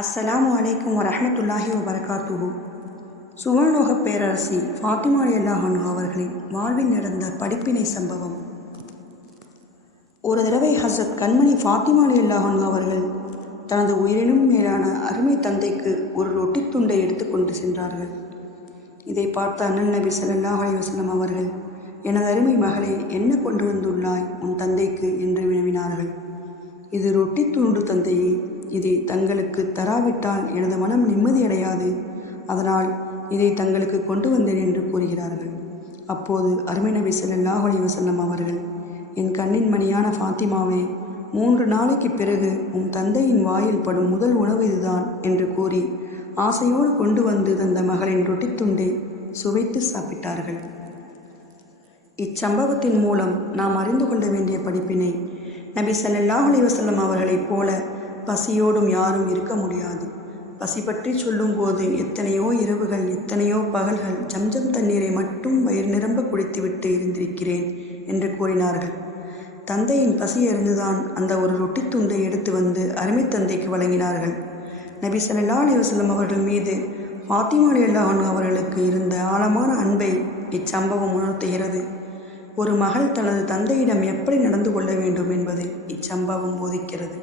அஸ்ஸலாமு அலைக்கும் வரமத்துல்லாஹி வபரகாத்துஹு. சுவர்லோக பேரரசி ஃபாத்திமா அல்லாஹன் அவர்களின் வாழ்வில் நடந்த படிப்பினை சம்பவம். ஒரு தடவை ஹசரத் கண்மணி ஃபாத்திமா அல்லாஹன் அவர்கள் தனது உயிரிலும் மேலான அருமை தந்தைக்கு ஒரு ரொட்டி துண்டை எடுத்துக்கொண்டு சென்றார்கள். இதை பார்த்த அண்ணன் நபி சல்லாஹ் அலைஹி அவர்கள் எனது அருமை மகளே என்ன கொண்டு வந்துள்ளாய் உன் தந்தைக்கு? என்று வினவினார்கள். இது ரொட்டி துண்டு தந்தையே இதை தங்களுக்கு தராவிட்டால் எனது மனம் நிம்மதியடையாது அதனால் இதை தங்களுக்கு கொண்டு வந்தேன் என்று கூறுகிறார்கள். அப்போது அருமை நபி ஸல்லல்லாஹு அலிவசல்லம் அவர்கள் என் கண்ணின் மணியான ஃபாத்திமாவே மூன்று நாளைக்கு பிறகு உன் தந்தையின் வாயில் படும் முதல் உணவு இதுதான் என்று கூறி ஆசையோடு கொண்டு வந்து தந்த மகளின் ரொட்டி துண்டை சுவைத்து சாப்பிட்டார்கள். இச்சம்பவத்தின் மூலம் நாம் அறிந்து கொள்ள வேண்டிய படிப்பினை நபி சல்லாஹ் அலிவசல்லம் அவர்களைப் போல பசியோடும் யாரும் இருக்க முடியாது. பசி பற்றி சொல்லும்போது எத்தனையோ இரவுகள் எத்தனையோ பகல்கள் ஜம்ஜம் தண்ணீரை மட்டும் வயிறு நிரம்ப குடித்துவிட்டு இருந்திருக்கிறேன் என்று கூறினார்கள். தந்தையின் பசி அறிந்துதான் அந்த ஒரு ரொட்டி துண்டை எடுத்து வந்து அருமை தந்தைக்கு வழங்கினார்கள். நபி ஸல்லல்லாஹு அலைஹி அவர்கள் மீது ஃபாத்திமா அல்லாஹன் அவர்களுக்கு இருந்த ஆழமான அன்பை இச்சம்பவம் உணர்த்துகிறது. ஒரு மகள் தனது தந்தையிடம் எப்படி நடந்து கொள்ள வேண்டும் என்பதை இச்சம்பவம் போதிக்கிறது.